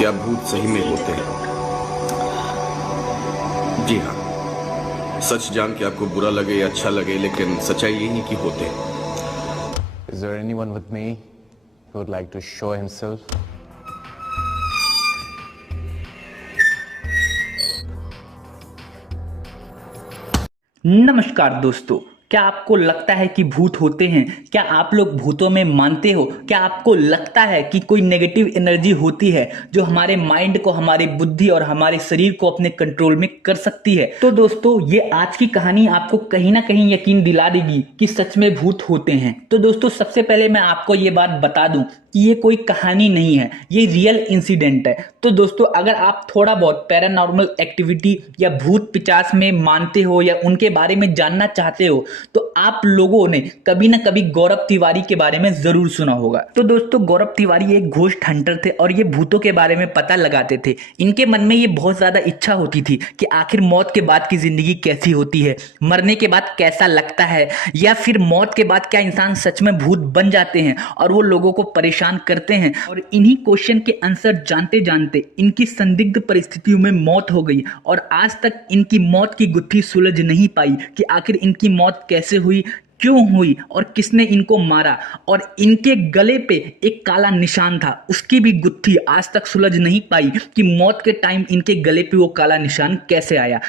क्या भूत सही में होते हैं? जी हाँ, सच जान के आपको बुरा लगे या अच्छा लगे, लेकिन सच्चाई यही है कि होते हैं। Is there anyone with me who would like to show himself? नमस्कार दोस्तों, क्या आपको लगता है कि भूत होते हैं? क्या आप लोग भूतों में मानते हो? क्या आपको लगता है कि कोई नेगेटिव एनर्जी होती है जो हमारे माइंड को, हमारी बुद्धि और हमारे शरीर को अपने कंट्रोल में कर सकती है? तो दोस्तों, ये आज की कहानी आपको कहीं ना कहीं यकीन दिला देगी कि सच में भूत होते हैं। तो दोस्तों, सबसे पहले मैं आपको ये बात बता दूं कि ये कोई कहानी नहीं है, ये रियल इंसिडेंट है। तो दोस्तों, अगर आप थोड़ा बहुत पैरानॉर्मल एक्टिविटी या भूत पिशाच में मानते हो या उनके बारे में जानना चाहते हो, तो आप लोगों ने कभी ना कभी गौरव तिवारी के बारे में जरूर सुना होगा। तो दोस्तों, गौरव तिवारी एक घोस्ट हंटर थे और ये भूतों के बारे में पता लगाते थे। इनके मन में ये बहुत ज्यादा इच्छा होती थी कि आखिर मौत के बाद की जिंदगी कैसी होती है, मरने के बाद कैसा लगता है, या फिर मौत के बाद क्या इंसान सच में भूत बन जाते हैं और वो लोगों को परेशान करते हैं। और इन्हीं क्वेश्चन के आंसर जानते जानते इनकी संदिग्ध परिस्थितियों में मौत हो गई और आज तक इनकी मौत की गुत्थी सुलझ नहीं पाई कि आखिर इनकी मौत कैसे हुई, क्यों हुई और किसने इनको मारा। और इनके गले पे एक काला निशान था, उसकी भी गुत्थी आज तक सुलझ नहीं पाई कि मौत के टाइम इनके गले पे वो काला निशान कैसे आया।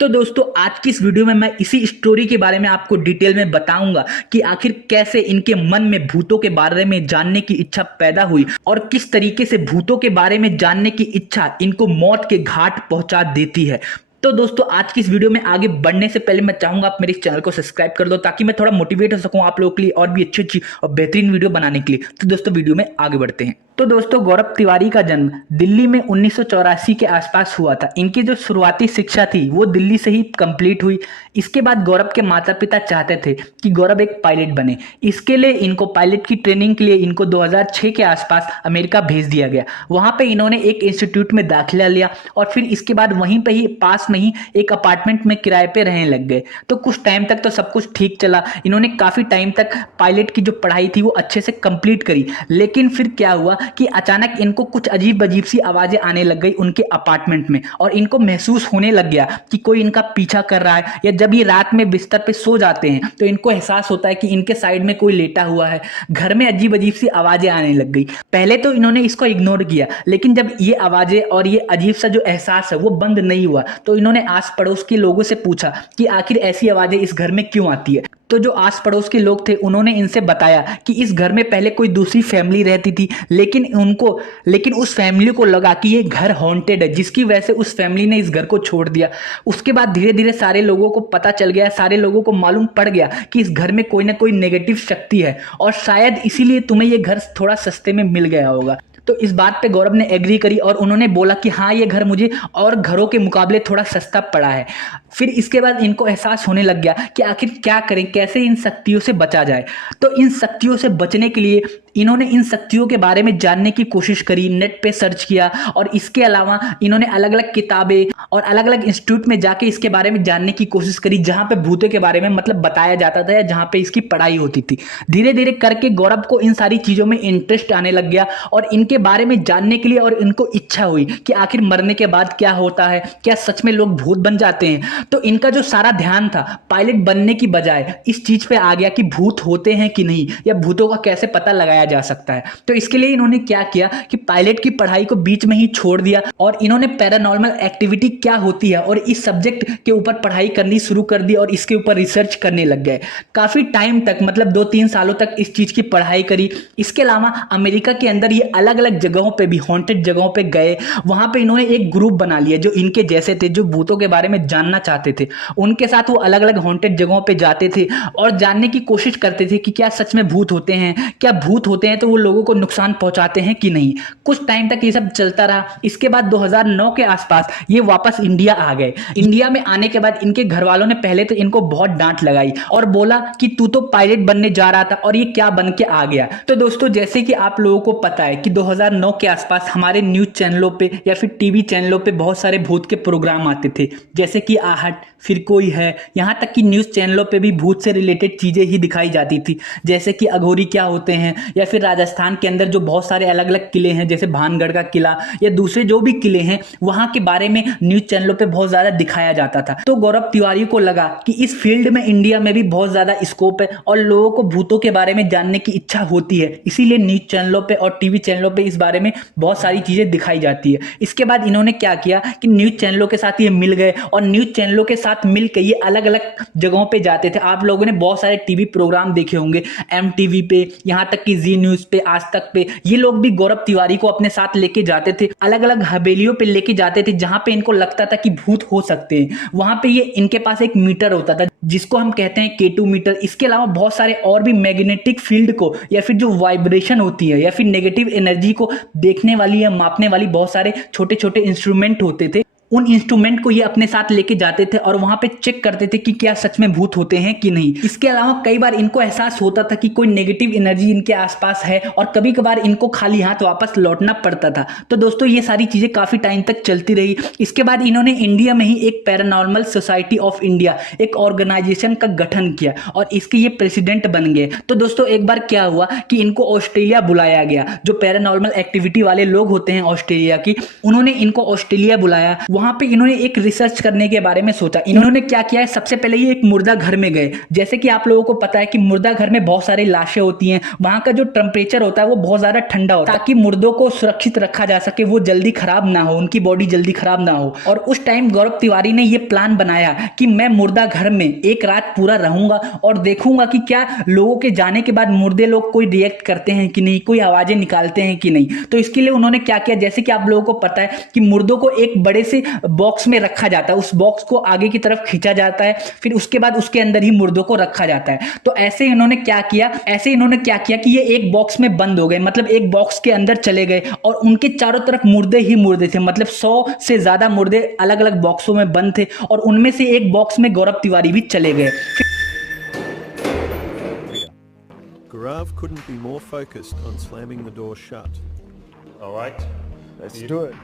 तो दोस्तों, आज की इस वीडियो में मैं इसी स्टोरी के बारे में आपको डिटेल में बताऊंगा कि आखिर कैसे इनके मन में भूतों के बारे में जानने की इच्छा पैदा हुई और किस तरीके से भूतों के बारे में जानने की इच्छा इनको मौत के घाट पहुंचा देती है। तो दोस्तों, आज की इस वीडियो में आगे बढ़ने से पहले मैं चाहूंगा आप मेरे इस चैनल को सब्सक्राइब कर दो ताकि मैं थोड़ा मोटिवेट हो सकूं आप लोगों के लिए और भी अच्छी और बेहतरीन वीडियो बनाने के लिए। तो दोस्तों, वीडियो में आगे बढ़ते हैं। तो दोस्तों, गौरव तिवारी का जन्म दिल्ली में 1984 के आसपास हुआ था। इनकी जो शुरुआती शिक्षा थी वो दिल्ली से ही कंप्लीट हुई। इसके बाद गौरव के माता पिता चाहते थे कि गौरव एक पायलट बने। इसके लिए इनको पायलट की ट्रेनिंग के लिए इनको 2006 के आसपास अमेरिका भेज दिया गया। वहां पे इन्होंने एक इंस्टीट्यूट में दाखिला लिया और फिर इसके बाद वहीं पे ही पास में ही एक अपार्टमेंट में किराए पे रहने लग गए। तो कुछ टाइम तक तो सब कुछ ठीक चला, इन्होंने काफी टाइम तक पायलट की जो पढ़ाई थी वो अच्छे से कंप्लीट करी। लेकिन फिर क्या हुआ कि अचानक इनको कुछ अजीब अजीब सी आवाजें आने लग गई उनके अपार्टमेंट में और इनको महसूस होने लग गया कि कोई इनका पीछा कर रहा है। या जब ये रात में बिस्तर पे सो जाते हैं तो इनको एहसास होता है कि इनके साइड में कोई लेटा हुआ है। घर में अजीब अजीब सी आवाजें आने लग गई। पहले तो इन्होंने इसको इग्नोर किया, लेकिन जब ये आवाजें और ये अजीब सा जो एहसास है वो बंद नहीं हुआ तो इन्होंने आस पड़ोस के लोगों से पूछा कि आखिर ऐसी आवाजें इस घर में क्यों आती है। तो जो आस पड़ोस के लोग थे उन्होंने इनसे बताया कि इस घर में पहले कोई दूसरी फैमिली रहती थी, लेकिन उस फैमिली को लगा कि ये घर हॉन्टेड है, जिसकी वजह से उस फैमिली ने इस घर को छोड़ दिया। उसके बाद धीरे धीरे सारे लोगों को पता चल गया, सारे लोगों को मालूम पड़ गया कि इस घर में कोई ना कोई नेगेटिव शक्ति है और शायद इसीलिए तुम्हें ये घर थोड़ा सस्ते में मिल गया होगा। तो इस बात पे गौरव ने एग्री करी और उन्होंने बोला कि हाँ, ये घर मुझे और घरों के मुकाबले थोड़ा सस्ता पड़ा है। फिर इसके बाद इनको एहसास होने लग गया कि आखिर क्या करें, कैसे इन शक्तियों से बचा जाए। तो इन शक्तियों से बचने के लिए इन्होंने इन शक्तियों के बारे में जानने की कोशिश करी, नेट पे सर्च किया और इसके अलावा इन्होंने अलग अलग किताबें और अलग अलग इंस्टीट्यूट में जाके इसके बारे में जानने की कोशिश करी जहां पे भूतों के बारे में मतलब बताया जाता था या जहां पे इसकी पढ़ाई होती थी। धीरे धीरे करके गौरव को इन सारी चीजों में इंटरेस्ट आने लग गया और इनके बारे में जानने के लिए और इनको इच्छा हुई कि आखिर मरने के बाद क्या होता है, क्या सच में लोग भूत बन जाते हैं। तो इनका जो सारा ध्यान था पायलट बनने की बजाय इस चीज पे आ गया कि भूत होते हैं कि नहीं या भूतों का कैसे पता लगाया जा सकता है। तो इसके लिए इन्होंने क्या किया कि पायलट की पढ़ाई को बीच में ही छोड़ दिया और इन्होंने पैरानॉर्मल एक्टिविटी क्या होती है और इस सब्जेक्ट के ऊपर पढ़ाई करनी शुरू कर दी और इसके ऊपर रिसर्च करने लग गए। काफी टाइम तक मतलब 2-3 सालों तक इस चीज की पढ़ाई करी। इसके अलावा अमेरिका के अंदर ये अलग अलग जगहों पे भी हॉन्टेड जगहों पे गए। वहां पे इन्होंने एक ग्रुप बना लिया जो इनके जैसे थे, जो भूतों के बारे में जानना चाहते थे। उनके साथ वो अलग अलग हॉन्टेड जगहों पे जाते थे और जानने की कोशिश करते थे कि क्या सच में भूत होते हैं, क्या भूत होते हैं तो वो लोगों को नुकसान पहुंचाते हैं कि नहीं। कुछ टाइम तक ये सब चलता रहा। इसके बाद 2009 के आसपास ये वापस इंडिया आ गए। इंडिया में आने के बाद इनके घर वालों ने पहले तो इनको बहुत डांट लगाई और बोला कि तू तो पायलट बनने जा रहा था और ये क्या बन के आ गया। तो दोस्तों, जैसे कि आप लोगों को पता है कि 2009 के आसपास हमारे न्यूज चैनलों पे या फिर टीवी चैनलों पे बहुत सारे भूत के प्रोग्राम आते थे, जैसे कि आहट, फिर कोई है, यहाँ तक कि न्यूज चैनलों पे भी भूत से रिलेटेड चीजें ही दिखाई जाती थी, जैसे कि अघोरी क्या होते हैं या फिर राजस्थान के अंदर जो बहुत सारे अलग अलग किले हैं, जैसे भानगढ़ का किला या दूसरे जो भी किले हैं, वहां के बारे में न्यूज चैनलों पे बहुत ज्यादा दिखाया जाता था। तो गौरव तिवारी को लगा कि इस फील्ड में इंडिया में भी बहुत ज्यादा स्कोप है और लोगों को भूतों के बारे में जानने की इच्छा होती है, इसीलिए न्यूज चैनलों पे और टीवी चैनलों पे इस बारे में बहुत सारी चीजें दिखाई जाती है। इसके बाद इन्होंने क्या किया कि न्यूज चैनलों के साथ ये मिल गए और न्यूज चैनलों के साथ मिलकर ये अलग अलग जगहों पे जाते थे। आप लोगों ने बहुत सारे टीवी प्रोग्राम देखे होंगे, MTV पे, यहाँ तक कि जी न्यूज पे, आज तक पे। ये लोग भी गौरव तिवारी को अपने साथ लेके जाते थे, अलग अलग हवेलियों पे लेके जाते थे जहां पे इनको लगता था कि भूत हो सकते हैं। वहां पे ये इनके पास एक मीटर होता था जिसको हम कहते हैं K2 मीटर। इसके अलावा बहुत सारे और भी मैग्नेटिक फील्ड को या फिर जो वाइब्रेशन होती है या फिर नेगेटिव एनर्जी को देखने वाली या मापने वाली बहुत सारे छोटे छोटे इंस्ट्रूमेंट होते थे। उन इंस्ट्रूमेंट को ये अपने साथ लेके जाते थे और वहां पे चेक करते थे कि क्या सच में भूत होते हैं कि नहीं। इसके अलावा कई बार इनको एहसास होता था कि कोई नेगेटिव एनर्जी इनके आसपास है और कभी कभार इनको खाली हाथ वापस लौटना पड़ता था। तो दोस्तों ये सारी चीजें काफी टाइम तक चलती रही। इसके बाद इन्होंने इंडिया में ही एक पैरानॉर्मल सोसाइटी ऑफ इंडिया, एक ऑर्गेनाइजेशन का गठन किया और इसके ये प्रेसिडेंट बन गए। तो दोस्तों एक बार क्या हुआ कि इनको ऑस्ट्रेलिया बुलाया गया। जो पैरानॉर्मल एक्टिविटी वाले लोग होते हैं ऑस्ट्रेलिया की, उन्होंने इनको ऑस्ट्रेलिया बुलाया। वहां पे इन्होंने एक रिसर्च करने के बारे में सोचा। इन्होंने क्या किया है, सबसे पहले ये एक मुर्दा घर में गए। जैसे कि आप लोगों को पता है कि मुर्दा घर में बहुत सारी लाशें होती हैं, वहां का जो टेम्परेचर होता है वो बहुत ज्यादा ठंडा होता है ताकि मुर्दों को सुरक्षित रखा जा सके, वो जल्दी खराब ना हो, उनकी बॉडी जल्दी खराब ना हो। और उस टाइम गौरव तिवारी ने ये प्लान बनाया कि मैं मुर्दा घर में एक रात पूरा रहूंगा और देखूंगा कि क्या लोगों के जाने के बाद मुर्दे लोग कोई रिएक्ट करते हैं कि नहीं, कोई आवाजें निकालते हैं कि नहीं। तो इसके लिए उन्होंने क्या किया, जैसे कि आप लोगों को पता है कि मुर्दों को एक बड़े से बॉक्स में रखा जाता है, उस बॉक्स को आगे की तरफ खींचा जाता है, फिर उसके बाद उसके अंदर ही मुर्दों को रखा जाता है। तो ऐसे इन्होंने क्या किया कि ये एक बॉक्स में बंद हो गए, मतलब एक बॉक्स के अंदर चले गए और उनके चारों तरफ मुर्दे ही मुर्दे थे, मतलब 100 से ज्यादा मुर्दे अलग अलग बॉक्सों में बंद थे और उनमें से एक बॉक्स में गौरव तिवारी भी चले गए। Gaurav couldn't be more focused on slamming the door shut. All right. Let's do it.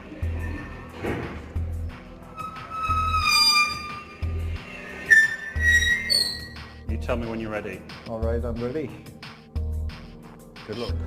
You tell me when you're ready. All right, I'm ready. Good luck.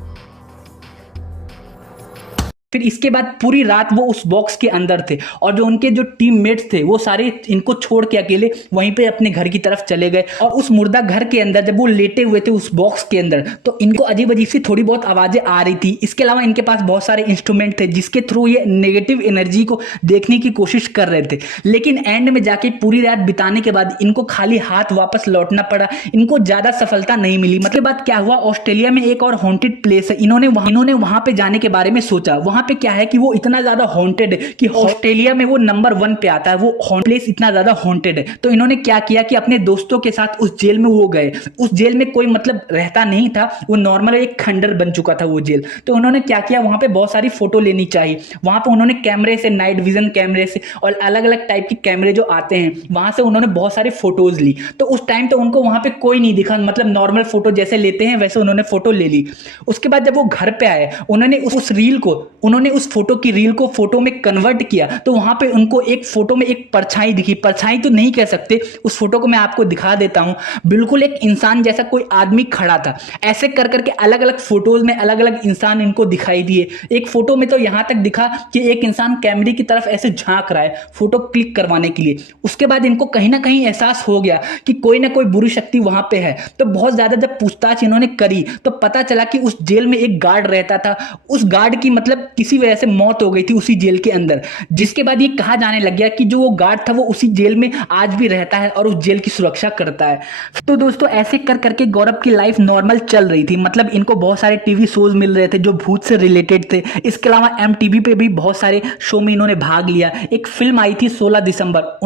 फिर इसके बाद पूरी रात वो उस बॉक्स के अंदर थे और जो उनके जो टीममेट्स थे वो सारे इनको छोड़ के अकेले वहीं पे अपने घर की तरफ चले गए। और उस मुर्दा घर के अंदर जब वो लेटे हुए थे उस बॉक्स के अंदर, तो इनको अजीब अजीब सी थोड़ी बहुत आवाजें आ रही थी। इसके अलावा इनके पास बहुत सारे इंस्ट्रूमेंट थे जिसके थ्रू ये नेगेटिव एनर्जी को देखने की कोशिश कर रहे थे। लेकिन एंड में जाके पूरी रात बिताने के बाद इनको खाली हाथ वापस लौटना पड़ा, इनको ज्यादा सफलता नहीं मिली। मतलब बात क्या हुआ, ऑस्ट्रेलिया में एक और हॉन्टेड प्लेस है, इन्होंने वहां पे जाने के बारे में सोचा। वहां पे क्या है कि वो इतना ज्यादा हॉन्टेड है कि ऑस्ट्रेलिया में वो नंबर 1 पे आता है, वो प्लेस इतना ज्यादा हॉन्टेड है। तो इन्होंने क्या किया कि अपने दोस्तों के साथ उस जेल में वो गए। उस जेल में कोई मतलब रहता नहीं था, वो नॉर्मल एक खंडर बन चुका था वो जेल। तो उन्होंने क्या किया, वहां पे बहुत सारी फोटो लेनी चाहिए। वहां पे उन्होंने कैमरे से, नाइट विजन कैमरे से और अलग अलग टाइप के कैमरे जो आते हैं वहां से उन्होंने बहुत सारी फोटोज ली। तो उस टाइम तो उनको वहां पे कोई नहीं दिखा, मतलब नॉर्मल फोटो जैसे लेते हैं वैसे उन्होंने फोटो ले ली। उसके बाद जब वो घर पे आए, उन्होंने उस फोटो की रील को फोटो में कन्वर्ट किया। तो वहां पे उनको एक फोटो में एक परछाई दिखी, परछाई तो नहीं कह सकते, उस फोटो को मैं आपको दिखा देता हूं। बिल्कुल एक इंसान जैसा कोई आदमी खड़ा था। ऐसे कर करके अलग अलग फोटोज में अलग अलग इंसान इनको दिखाई दिए। एक फोटो में तो यहां तक दिखा कि एक इंसान कैमरे की तरफ ऐसे झांक रहा है फोटो क्लिक करवाने के लिए। उसके बाद इनको कहीं ना कहीं एहसास हो गया कि कोई ना कोई बुरी शक्ति वहां पे है। तो बहुत ज्यादा जब पूछताछ इन्होंने करी तो पता चला कि उस जेल में एक गार्ड रहता था। उस गार्ड की मतलब किसी वजह से मौत हो गई थी उसी जेल के अंदर, जिसके बाद ये कहा जाने लग गया कि जो वो गार्ड था वो उसी जेल में आज भी रहता है और उस जेल की सुरक्षा करता है। तो दोस्तों ऐसे कर करके गौरव की लाइफ नॉर्मल चल रही थी, मतलब इनको बहुत सारे टीवी शोज मिल रहे थे जो भूत से रिलेटेड थे। इसके अलावा MTV पे भी बहुत सारे शो में इन्होंने भाग लिया। एक फिल्म आई थी 16 दिसंबर,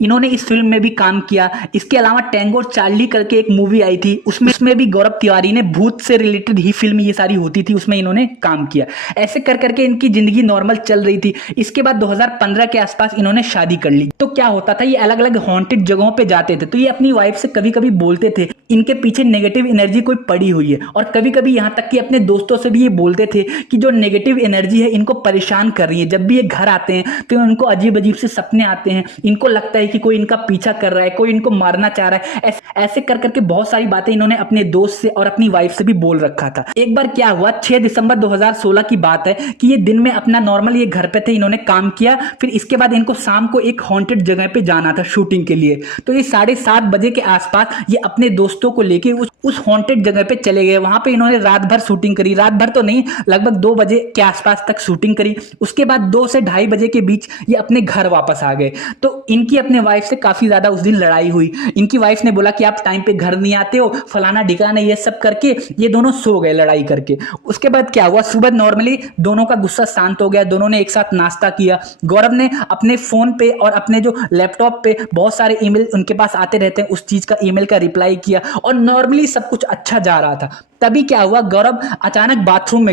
इन्होंने इस फिल्म में भी काम किया। इसके अलावा टैंगो चार्ली करके एक मूवी आई थी, उसमें भी गौरव तिवारी ने भूत से रिलेटेड ही फिल्म ये सारी होती थी, उसमें इन्होंने काम किया। ऐसे कर करके इनकी जिंदगी नॉर्मल चल रही थी। इसके बाद 2015 के आसपास इन्होंने शादी कर ली। तो क्या होता था, ये अलग अलग हॉन्टेड जगहों पे जाते थे तो ये अपनी वाइफ से कभी कभी बोलते थे, इनके पीछे नेगेटिव एनर्जी कोई पड़ी हुई है। और कभी कभी यहाँ तक कि अपने दोस्तों से भी ये बोलते थे कि जो नेगेटिव एनर्जी है इनको परेशान कर रही है। जब भी ये घर आते हैं तो उनको अजीब अजीब से सपने आते हैं, इनको लगता है कि कोई इनका पीछा कर रहा है, कोई इनको मारना चाह रहा है। ऐसे कर करके बहुत सारी बातें इन्होंने अपने दोस्त से और अपनी वाइफ से भी बोल रखा था। एक बार क्या हुआ, 6 दिसंबर 2016 की बात है कि ये दिन में अपना नॉर्मल ये घर पे थे, इन्होंने काम किया, फिर इसके बाद इनको शाम को एक हॉन्टेड जगह पे जाना था शूटिंग के लिए। तो ये 7:30 बजे के आसपास ये अपने दोस्तों को लेके उस हॉन्टेड जगह पे चले गए। वहां पे इन्होंने रात भर शूटिंग करी, रात भर तो नहीं, लगभग 2 बजे के आसपास तक शूटिंग करी। उसके बाद 2 से 2:30 बजे के बीच ये अपने घर वापस आ गए। तो इनकी अपने वाइफ से काफी ज्यादा उस दिन लड़ाई हुई। इनकी वाइफ ने बोला कि आप टाइम पे घर नहीं आते हो, फलाना ढिकाना, ये सब करके ये दोनों सो गए लड़ाई करके। उसके बाद क्या हुआ, सुबह नॉर्मली दोनों का गुस्सा शांत हो गया, दोनों ने एक साथ नाश्ता किया। गौरव ने अपने फोन पे और अपने जो लैपटॉप पे बहुत सारे ईमेल उनके पास आते रहते हैं, उस चीज का ईमेल का रिप्लाई किया और नॉर्मली सब कुछ अच्छा जा रहा था। तभी क्या हुआ, गौरव अचानक बाथरूम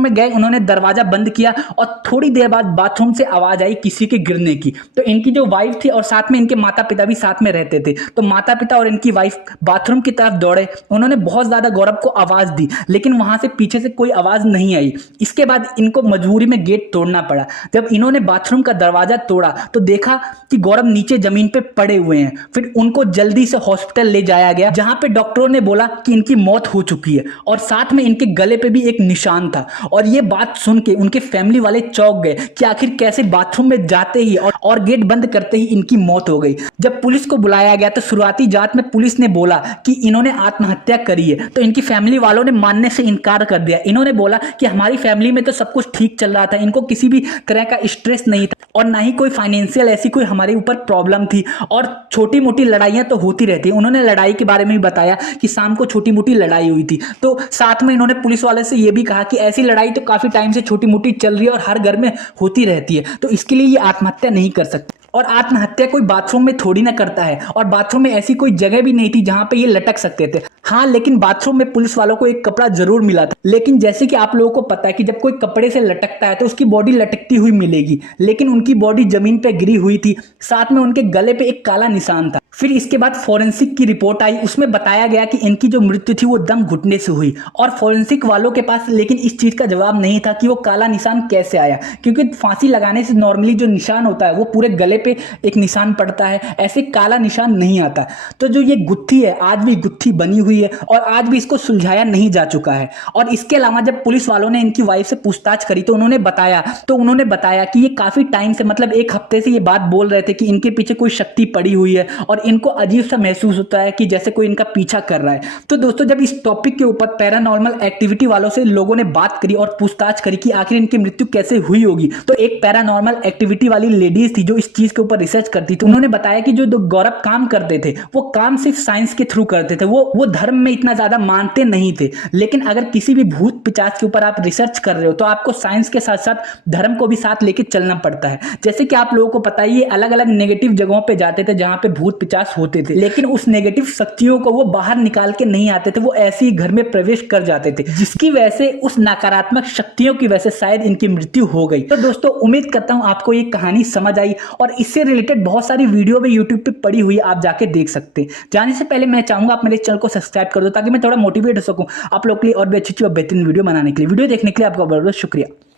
में गए, उन्होंने दरवाजा बंद किया और थोड़ी देर बाद बाथरूम से आवाज आई किसी के गिरने की। तो इनकी जो वाइफ थी और साथ में इनके माता पिता भी साथ में रहते थे, तो माता पिता और इनकी वाइफ बाथरूम की तरफ दौड़े। उन्होंने बहुत ज्यादा गौरव को आवाज दी, लेकिन वहां से पीछे से कोई आवाज नहीं आई। इसके बाद इनको मजबूरी में गेट तोड़ना पड़ा। जब इन्होंने बाथरूम का दरवाजा तोड़ा तो देखा कि गौरव नीचे जमीन पे पड़े हुए हैं। फिर उनको जल्दी से हॉस्पिटल ले जाया गया, जहां पे डॉक्टरों ने बोला कि इनकी मौत हो चुकी है और साथ में इनके गले पे भी एक निशान था। और ये बात सुन के उनके फैमिली वाले चौंक गए कि आखिर कैसे बाथरूम में जाते ही और गेट बंद करते ही इनकी मौत हो गई। जब पुलिस को बुलाया गया तो शुरुआती जांच में पुलिस ने बोला कि इन्होंने आत्महत्या करी है, तो इनकी फैमिली वालों ने मानने से इनकार कर दिया। इन्होंने बोला कि हमारी फैमिली में तो सब कुछ ठीक चल रहा था, इनको किसी भी तरह का स्ट्रेस नहीं था और ना ही कोई फाइनेंशियल ऐसी कोई हमारे ऊपर प्रॉब्लम थी, और छोटी मोटी लड़ाइयां तो होती रहती। उन्होंने लड़ाई के बारे में भी बताया कि शाम को छोटी मोटी लड़ाई हुई थी। तो साथ में इन्होंने पुलिस वाले से यह भी कहा कि ऐसी लड़ाई तो काफी टाइम से छोटी मोटी चल रही है और हर घर में होती रहती है, तो इसके लिए ये आत्महत्या नहीं कर सकते। और आत्महत्या कोई बाथरूम में थोड़ी ना करता है, और बाथरूम में ऐसी कोई जगह भी नहीं थी जहां पे ये लटक सकते थे। हाँ, लेकिन बाथरूम में पुलिस वालों को एक कपड़ा जरूर मिला था। लेकिन जैसे कि आप लोगों को पता है कि जब कोई कपड़े से लटकता है तो उसकी बॉडी लटकती हुई मिलेगी, लेकिन उनकी बॉडी जमीन पे गिरी हुई थी, साथ में उनके गले पे एक काला निशान था। फिर इसके बाद फॉरेंसिक की रिपोर्ट आई, उसमें बताया गया कि इनकी जो मृत्यु थी वो दम घुटने से हुई। और फॉरेंसिक वालों के पास लेकिन इस चीज का जवाब नहीं था कि वो काला निशान कैसे आया, क्योंकि फांसी लगाने से नॉर्मली जो निशान होता है वो पूरे गले पे एक निशान पड़ता है, ऐसे काला निशान नहीं आता। तो जो ये गुत्थी है आज भी गुत्थी बनी हुई है और आज भी इसको सुलझाया नहीं जा चुका है। और इसके अलावा जब पुलिस वालों ने इनकी वाइफ से पूछताछ करी तो उन्होंने बताया कि ये काफी टाइम से, मतलब 1 हफ्ते से ये बात बोल रहे थे कि इनके पीछे कोई शक्ति पड़ी हुई है और इनको अजीब सा महसूस होता है कि जैसे कोई इनका पीछा कर रहा है। तो दोस्तों, जब इस टॉपिक के ऊपर पैरानॉर्मल एक्टिविटी वालों से लोगों ने बात करी और पूछताछ करी कि आखिर इनकी मृत्यु कैसे हुई होगी, तो एक पैरानॉर्मल एक्टिविटी वाली लेडीज थी जो इस चीज के ऊपर रिसर्च करती थी। उन्होंने बताया कि जो गौरव काम करते थे वो काम सिर्फ साइंस के थ्रू करते थे, वो धर्म में इतना ज्यादा मानते नहीं थे। लेकिन अगर किसी भी भूत पिशाच के ऊपर आप रिसर्च कर रहे हो तो आपको साइंस के साथ साथ धर्म को भी साथ लेके चलना पड़ता है। जैसे कि आप लोगों को पता है ये अलग अलग नेगेटिव जगहों पे जाते थे जहां पे भूत पिशाच होते थे, लेकिन उस नेगेटिव शक्तियों को वो बाहर निकाल के नहीं आते थे, वो ऐसे ही घर में प्रवेश कर जाते थे, जिसकी वजह से उस नकारात्मक शक्तियों की वजह से शायद इनकी मृत्यु हो गई। तो दोस्तों, उम्मीद करता हूं आपको ये कहानी समझ आई और इससे रिलेटेड बहुत सारी वीडियो भी यूट्यूब पे पड़ी हुई है, आप जाके देख सकते हैं। जाने से पहले मैं चाहूंगा आप मेरे चैनल को सब्सक्राइब कर दो ताकि मैं थोड़ा मोटिवेट हो सकूं आप लोग के लिए और भी अच्छी और बेहतरीन वीडियो बनाने के लिए। वीडियो देखने के लिए आपका बहुत बहुत शुक्रिया।